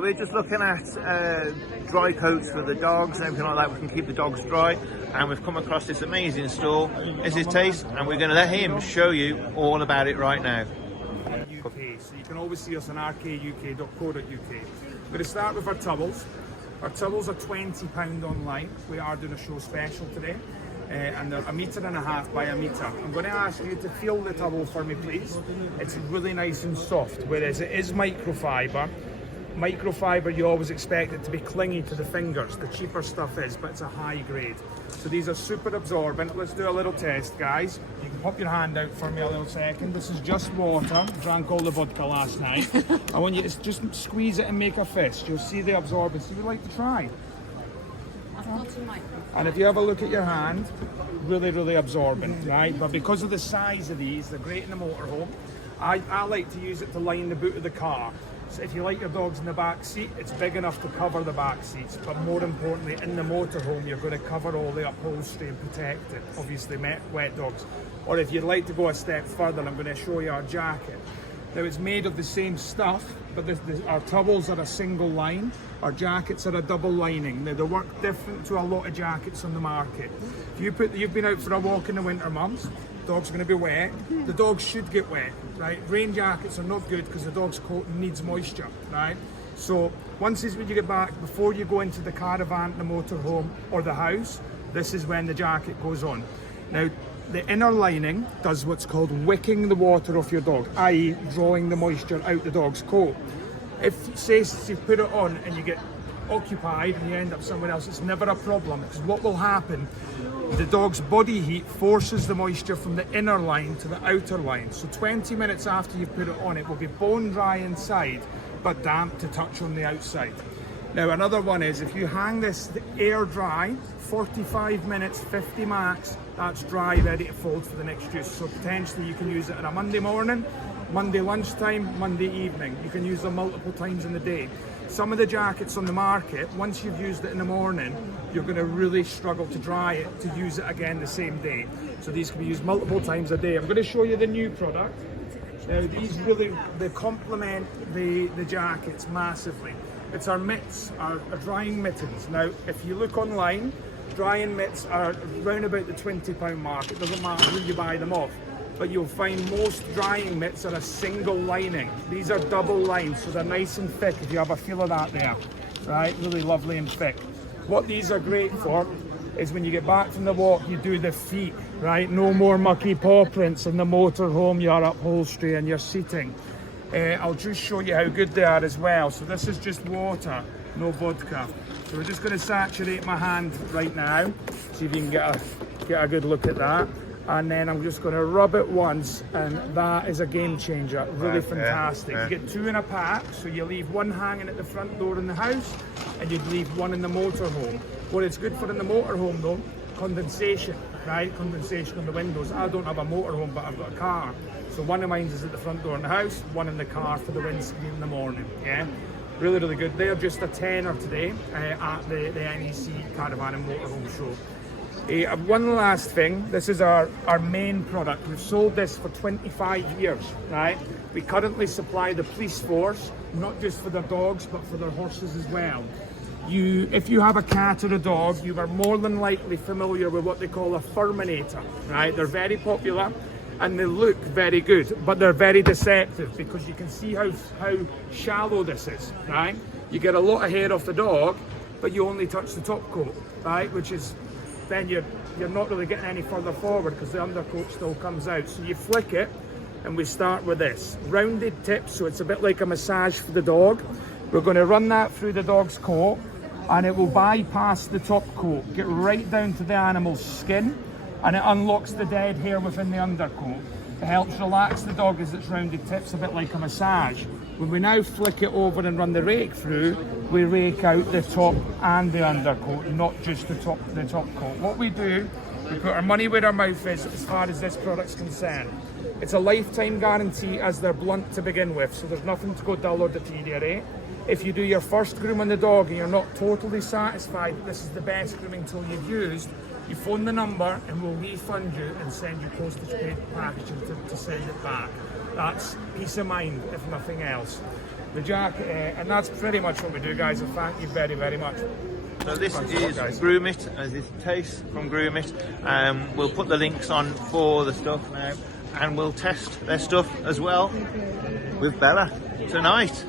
So we're just looking at dry coats for the dogs and everything like that. We can keep the dogs dry, and we've come across this amazing store. This is Tayse, and we're going to let him show you all about it right now. UK, so you can always see us on rkuk.co.uk. We're going to start with our towels. Our towels are £20 online. We are doing a show special today, and they're 1.5 meters by 1 meter. I'm going to ask you to feel the towel for me, please. It's really nice and soft, whereas it is microfiber. Microfiber, you always expect it to be clingy to the fingers. The cheaper stuff is, but it's a high grade. So these are super absorbent. Let's do a little test, guys. You can pop your hand out for me a little second. This is just water. Drank all the vodka last night. I want you to just squeeze it and make a fist. You'll see the absorbance. Would you like to try? I've got some microfiber. And if you have a look at your hand, really, really absorbent, right? But because of the size of these, they're great in the motorhome. I like to use it to line the boot of the car. So if you like your dogs in the back seat, it's big enough to cover the back seats. But more importantly, in the motorhome, you're going to cover all the upholstery and protect it. Obviously, wet dogs. Or if you'd like to go a step further, I'm going to show you our jacket. Now, it's made of the same stuff, but our towels are a single line. Our jackets are a double lining. Now, they work different to a lot of jackets on the market. If you've been out for a walk in the winter months, dog's going to be wet. The dogs should get wet, right? Rain jackets are not good because the dog's coat needs moisture, right? So once when you get back, before you go into the caravan, the motorhome or the house, this is when the jacket goes on. Now, the inner lining does what's called wicking the water off your dog, i.e. drawing the moisture out the dog's coat. If, say, you put it on and you get occupied and you end up somewhere else, it's never a problem, because what will happen, the dog's body heat forces the moisture from the inner line to the outer line. So 20 minutes after you've put it on, it will be bone dry inside but damp to touch on the outside. Now, another one is if you hang this air dry, 45 minutes, 50 max, that's dry, ready to fold for the next use. So potentially you can use it on a Monday morning, Monday lunchtime, Monday evening. You can use them multiple times in the day. Some of the jackets on the market, once you've used it in the morning, you're going to really struggle to dry it to use it again the same day. So these can be used multiple times a day. I'm going to show you the new product. Now, these really, they complement the jackets massively. It's our mitts, our drying mittens. Now, if you look online, drying mitts are around about the £20 mark. It doesn't matter who you buy them off. But you'll find most drying mitts are a single lining. These are double lined, so they're nice and thick if you have a feel of that there. Right, really lovely and thick. What these are great for is when you get back from the walk, you do the feet, right? No more mucky paw prints in the motorhome, your upholstery and your seating. I'll just show you how good they are as well. So this is just water, no vodka. So we're just going to saturate my hand right now, see if you can get a good look at that. And then I'm just going to rub it once, and that is a game changer. Really fantastic. You get 2 in a pack, so you leave one hanging at the front door in the house, and you'd leave one in the motorhome. What it's good for in the motorhome though, condensation, right? Condensation on the windows. I don't have a motorhome, but I've got a car. So one of mine is at the front door in the house, one in the car for the windscreen in the morning, yeah? Really, really good. They're just a tenner today at the NEC Caravan and Motorhome Show. One last thing, this is our main product. We've sold this for 25 years, right? We currently supply the police force, not just for their dogs, but for their horses as well. If you have a cat or a dog, you are more than likely familiar with what they call a furminator, right? They're very popular and they look very good, but they're very deceptive because you can see how shallow this is, right? You get a lot of hair off the dog, but you only touch the top coat, right? Which is, then you're not really getting any further forward because the undercoat still comes out. So you flick it, and we start with this. Rounded tips, so it's a bit like a massage for the dog. We're going to run that through the dog's coat, and it will bypass the top coat, get right down to the animal's skin, and it unlocks the dead hair within the undercoat. It helps relax the dog as it's rounded tips, a bit like a massage. When we now flick it over and run the rake through, we rake out the top and the undercoat, not just the top coat. What we do, we put our money where our mouth is as far as this product's concerned. It's a lifetime guarantee as they're blunt to begin with, so there's nothing to go dull or deteriorate. If you do your first groom on the dog and you're not totally satisfied that this is the best grooming tool you've used, you phone the number and we'll refund you and send you postage paid packaging to send it back. That's peace of mind, if nothing else. the jacket, and that's pretty much what we do, guys. And thank you very, very much. So this Thanks a lot, is guys. GROOMIT, as is Tayse from GROOMIT. We'll put the links on for the stuff now, and we'll test their stuff as well with Bella tonight.